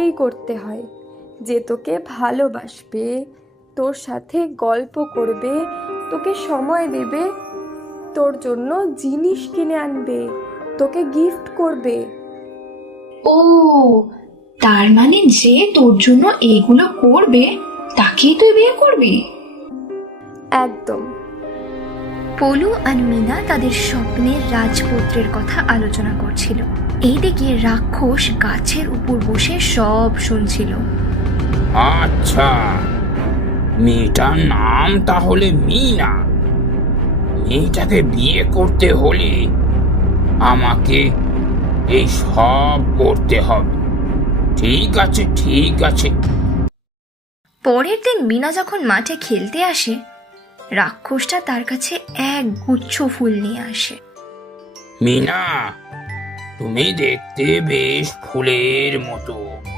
তোকেই করতে হয়, যে তোকে ভালোবাসবে, তোর সাথে গল্প করবে, তোকে সময় দেবে, তোর জন্য জিনিস কিনে আনবে, তোকে গিফট করবে। ও, তার মানে যে তোর জন্য এগুলো করবে তাকেই তুই বিয়ে করবি? একদম। পলু আর মিনা তাদের স্বপ্নের রাজপুত্রের কথা আলোচনা করছিল। এইদিকে রাক্ষস গাছের উপর বসে সব শুনছিল। আচ্ছা, মেয়েটার নাম তাহলে মিনা। মেয়েটাকে বিয়ে করতে হলে আমাকে এই সব করতে হবে। ঠিক আছে, ঠিক আছে। পরের দিন মিনা যখন মাঠে খেলতে আসে, রাক্ষসটা তার কাছে এক গুচ্ছ ফুল নিয়ে আসে। মিনা, তুমি দেখতে বেশ ফুলের মতো।